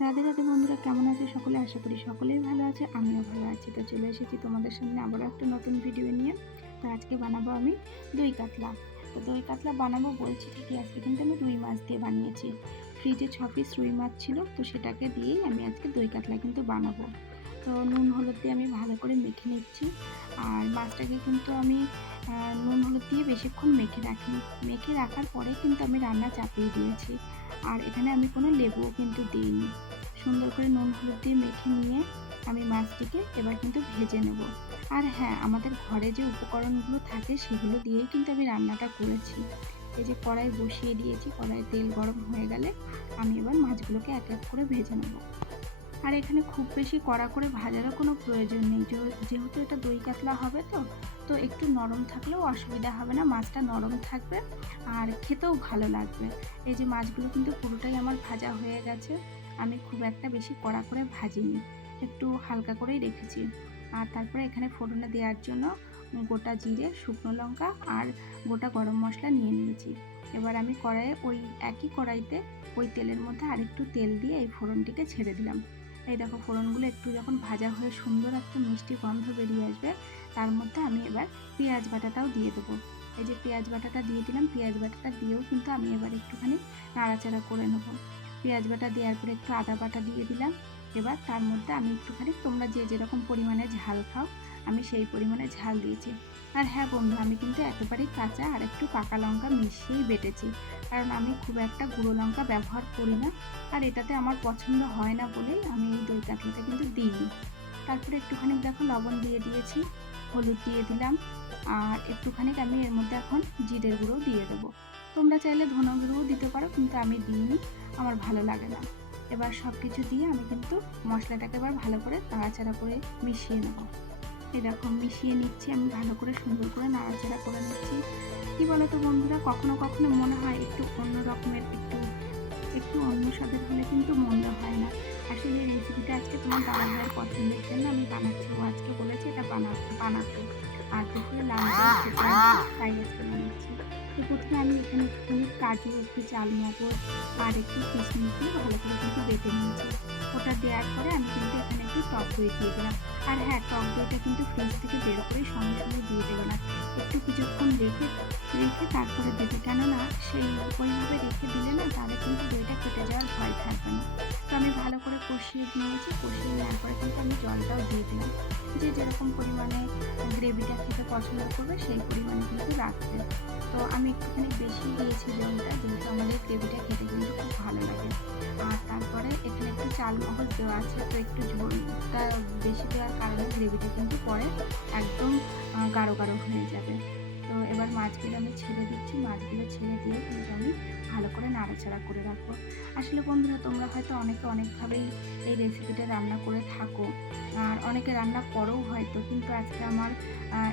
রাধে রাধে বন্ধুরা, কেমন আছে সকলে? আশা করি সকলেই ভালো আছে, আমিও ভালো আছি। তো চলে এসেছি তোমাদের সামনে আবারও একটা নতুন ভিডিও নিয়ে। তো আজকে বানাবো আমি দই কাতলা। তো দই কাতলা বানাবো বলছি ঠিকই, আজকে কিন্তু আমি রুই মাছ দিয়ে বানিয়েছি। ফ্রিজে 6 পিস রুই মাছ ছিল, তো সেটাকে দিয়েই আমি আজকে দই কাতলা কিন্তু বানাবো। তো নুন হলুদ দিয়ে আমি ভালো করে মেখে নিচ্ছি। আর মাছটাকে কিন্তু আমি নুন হলুদ দিয়ে বেশিক্ষণ মেখে রাখার পরে কিন্তু আমি রান্না চাপিয়ে দিয়েছি। আর এখানে আমি কোনো লেবুও কিন্তু দিইনি। সুন্দর করে নুন হলুদ দিয়ে মেখে নিয়ে আমি মাছটিকে এবার কিন্তু ভেজে নেব। আর হ্যাঁ, আমাদের ঘরে যে উপকরণগুলো থাকে সেগুলো দিয়েই কিন্তু আমি রান্নাটা করেছি। এই যে কড়াই বসিয়ে দিয়েছি, কড়াইয়ে তেল গরম হয়ে গেলে আমি এবার মাছগুলোকে এক এক করে ভেজে নেব। আর এখানে খুব বেশি কড়া করে ভাজারও কোনো প্রয়োজন নেই, যেহেতু এটা দই কাতলা হবে। তো একটু নরম থাকলেও অসুবিধা হবে না, মাছটা নরম থাকবে আর খেতেও ভালো লাগবে। এই যে মাছগুলো কিন্তু পুরোটাই আমার ভাজা হয়ে গেছে। আমি খুব একটা বেশি কড়া করে ভাজিনি, একটু হালকা করেই রেখেছি। আর তারপরে এখানে ফোড়নে দেওয়ার জন্য গোটা জিরে, শুকনো লঙ্কা আর গোটা গরম মশলা নিয়ে নিয়েছি। এবার আমি ওই একই কড়াইতে ওই তেলের মধ্যে আরেকটু তেল দিয়ে এই ফোড়নটিকে ছেড়ে দিলাম। এই দেখো, ফোড়নগুলো একটু যখন ভাজা হয়ে সুন্দর একটা মিষ্টি গন্ধ বেরিয়ে আসবে, তার মধ্যে আমি এবার পেঁয়াজ বাটাটাও দিয়ে দেবো। এই যে পেঁয়াজ বাটাটা দিয়ে দিলাম, পেঁয়াজ বাটাটা দিয়েও কিন্তু আমি এবার একটুখানি নাড়াচাড়া করে নেব। পেঁয়াজ বাটা দেওয়ার পরে একটু আদা বাটা দিয়ে দিলাম। এবার তার মধ্যে আমি একটুখানি, তোমরা যে যেরকম পরিমাণে ঝাল খাও আমি সেই পরিমাণে ঝাল দিয়েছি। আর হ্যাঁ বন্ধু, আমি কিন্তু একেবারেই কাঁচা আর একটু পাকা লঙ্কা মিশিয়েই বেটেছি, কারণ আমি খুব একটা গুঁড়ো লঙ্কা ব্যবহার করি না। আর এটাতে আমার পছন্দ হয় না বলেই আমি এই দই কাতলাটা কিন্তু দিইনি। তারপরে একটুখানি দেখো লবণ দিয়ে দিয়েছি, হলুদ দিয়ে দিলাম, আর একটুখানি আমি এর মধ্যে এখন জিরের গুঁড়ো দিয়ে দেবো। তোমরা চাইলে ধনে গুঁড়োও দিতে পারো, কিন্তু আমি দিইনি, আমার ভালো লাগে না। এবার সব কিছু দিয়ে আমি কিন্তু মশলাটাকে এবার ভালো করে নাড়াচাড়া করে মিশিয়ে নেব। এই দেখো মিশিয়ে নিচ্ছি, আমি ভালো করে সুন্দর করে নাড়াচাড়া করে নিচ্ছি। কী বলো তো বন্ধুরা, কখনো কখনো মনে হয় একটু অন্য রকমের, একটু অন্য স্বাদের হলে কিন্তু মন্দ হয় না। আসলে এই রেসিপিটা আজকে তোমার দাদা ভাইয়ের পছন্দের জন্য আমি বানাচ্ছি। ও আজকে বলেছে এটা বানাতে। আর দুপুরে লাঞ্চে খেতে আসবে, তাই আজকে বানাচ্ছি। তো প্রথমে আমি এখানে একটুখানি কাজু, একটু চালমগজ আর একটু কিশমিশ দিয়ে ভালো করে কিন্তু বেটে নিয়েছি। ওটা দেওয়ার পরে আমি কিন্তু এখানে একটু টক দই দিয়ে দিলাম। আর হ্যাঁ, টক দইটা কিন্তু ফ্রিজ থেকে বের করে সঙ্গে সঙ্গে দিয়ে দেবে না, একটু কিছুক্ষণ রেখে রেখে তারপরে দেবে। কেননা সেই ওইভাবে রেখে দিলে না, তাহলে কিন্তু দইটা কেটে যাওয়ার ভয় থাকবে না। তো আমি ভালো করে কষিয়ে নিয়েছি, কষিয়ে নেওয়ার পরে কিন্তু আমি জলটাও দিয়ে দিলাম। যে যেরকম পরিমাণে গ্রেভিটা খেতে পছন্দ করবে সেই পরিমাণে কিন্তু রাখবে। তো আমি একটুখানি বেশি দিয়েছি জলটা, যেহেতু আমাদের গ্রেভিটা খেতে কিন্তু খুব ভালো লাগে। আর তারপরে এখানে একটু চালমগজ দেওয়া আছে, তো একটু ঝোলটা বেশি দেওয়ার কারণে গ্রেভিটা কিন্তু পরে একদম গাঢ় গাঢ় হয়ে যাবে। তো এবার মাছগুলো আমি ছেড়ে দিচ্ছি, মাছগুলো ছেড়ে দিয়ে কিন্তু আমি ভালো করে নাড়াচাড়া করে রাখবো। আসলে বন্ধুরা, তোমরা হয়তো অনেকে অনেকভাবেই এই রেসিপিটা রান্না করে থাকো, আর অনেকে রান্না করোও হয়তো, কিন্তু আজকে আমার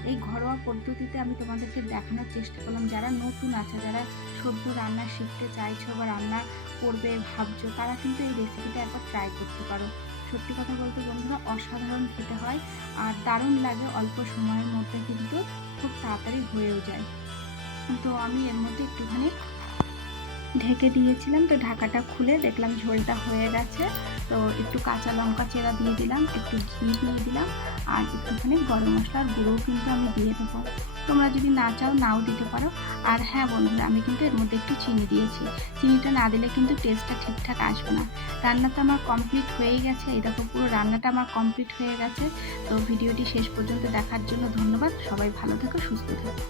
এই ঘরোয়া পদ্ধতিতে আমি তোমাদেরকে দেখানোর চেষ্টা করলাম। যারা নতুন আছে, যারা সদ্য রান্না শিখতে চাইছো বা রান্না করবে ভাবছো, তারা কিন্তু এই রেসিপিটা একবার ট্রাই করতে পারো। সত্যি কথা বলতে বন্ধুরা, অসাধারণ খেতে হয় আর দারুণ লাগে, অল্প সময়ের মধ্যে কিন্তু খুব তাড়াতাড়ি হয়েও যায়। তো আমি এর মধ্যে একটুখানি ঢেকে দিয়েছিলাম, তো ঢাকাটা খুলে দেখলাম ঝোলটা হয়ে গেছে। তো একটু কাঁচা লঙ্কা চেরা দিয়ে দিলাম, একটু ঘি দিয়ে দিলাম, আর একটুখানি গরম মশলার গুঁড়োও কিন্তু আমি দিয়ে দেবো। তোমরা যদি না চাও নাও দিতে পারো। আর হ্যাঁ বন্ধুরা, আমি কিন্তু এর মধ্যে একটু চিনি দিয়েছি। চিনিটা না দিলে কিন্তু টেস্টটা ঠিকঠাক আসবে না। রান্না তো আমার কমপ্লিট হয়েই গেছে, এই দেখো পুরো রান্নাটা আমার কমপ্লিট হয়ে গেছে। তো ভিডিওটি শেষ পর্যন্ত দেখার জন্য ধন্যবাদ। সবাই ভালো থেকো, সুস্থ থেকো।